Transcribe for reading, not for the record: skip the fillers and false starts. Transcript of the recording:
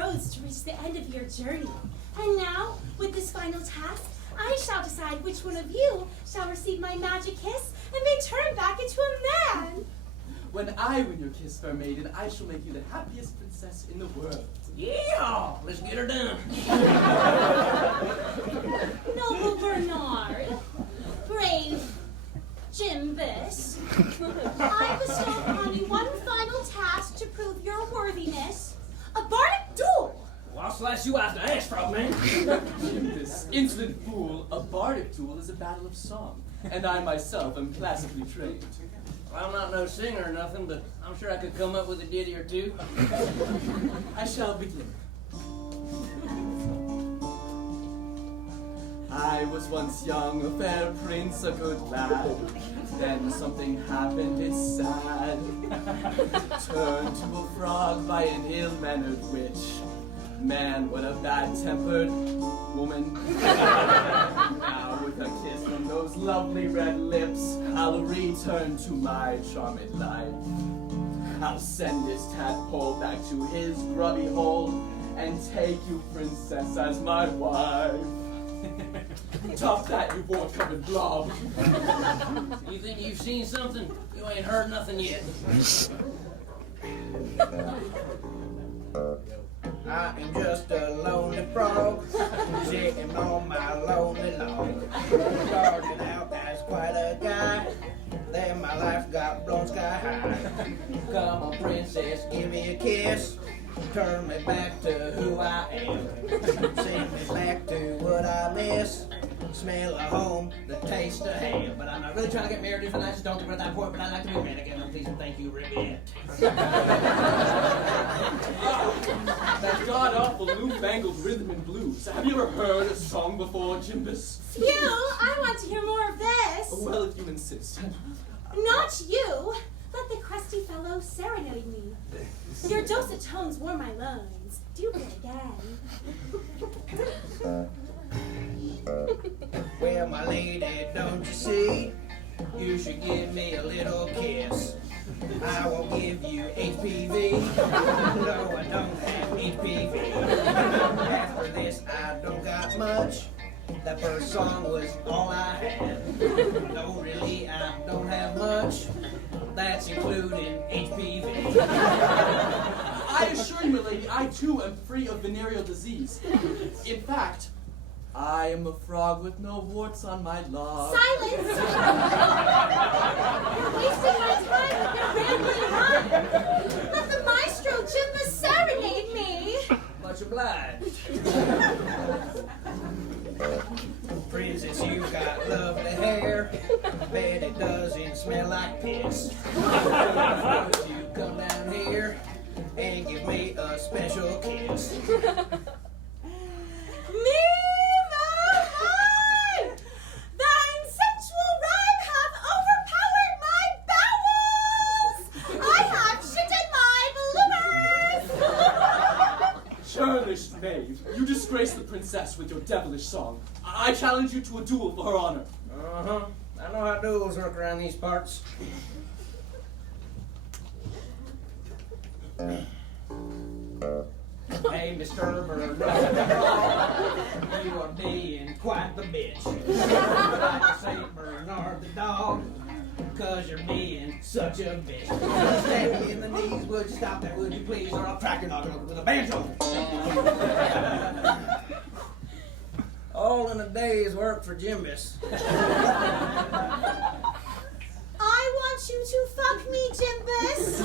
betrothed to reach the end of your journey. And now, with this final task, I shall decide which one of you shall receive my magic kiss and be turned back into a man. When I win your kiss, fair maiden, I shall make you the happiest princess in the world. Yeah, let's get her done. Noble Bernard, brave Jimbus, I bestow upon you one final task to prove your worthiness, a bardic duel. Well, I'll slice you out the ass, frogman. This insolent fool, a bardic duel is a battle of song, and I myself am classically trained. Well, I'm not no singer or nothing, but I'm sure I could come up with a ditty or two. I shall begin. I was once young, a fair prince, a good lad. Then something happened, it's sad. Turned to a frog by an ill-mannered witch. Man, what a bad-tempered woman. Now with a kiss from those lovely red lips, I'll return to my charmed life. I'll send this tadpole back to his grubby hole and take you, princess, as my wife. Top that, you wart-covered blob. You think you've seen something? You ain't heard nothing yet. I am just a lonely frog, sitting on my lonely log. Started out as quite a guy, then my life got blown sky high. Come on, princess, give me a kiss, turn me back to who I am. Send me back to what I miss, smell of home, the taste of ham. But I'm not really trying to get married, and I just don't get rid of that point, but I'd like to be married again. Please and thank you, Ribbit. That god-awful newfangled rhythm and blues. Have you ever heard a song before, Jimbus? Phew, I want to hear more of this. Well, if you insist. Not you. Let the crusty fellow serenade me. Your dulcet tones warm my lungs. Do it again. Well, my lady, don't you see? You should give me a little kiss. I will give you HPV. No, I don't have HPV. After this, I don't got much. That first song was all I had. No, really, I don't have much. That's including HPV. I assure you, my lady, I too am free of venereal disease. In fact, I am a frog with no warts on my log. Silence! You're wasting my time with your rambling rhyme. Let the maestro Jimbus serenade me. Much obliged. Princess, you got lovely hair. Bet it doesn't smell like piss. Won't you come down here and give me a special kiss? Thine sensual rhyme hath overpowered my bowels! I have shitted my bloomers! Churlish knave, you disgrace the princess with your devilish song. I challenge you to a duel for her honor. Uh-huh. I know how duels work around these parts. Hey, Mr. Bernard, you are being quite the bitch. I like to say Bernard the dog, cause you're being such a bitch. Stab me in the knees, would you stop that, would you please, or I'll crack your noggin open with a banjo. All in a day's work for Jimbus. I want you to fuck me, Jimbus.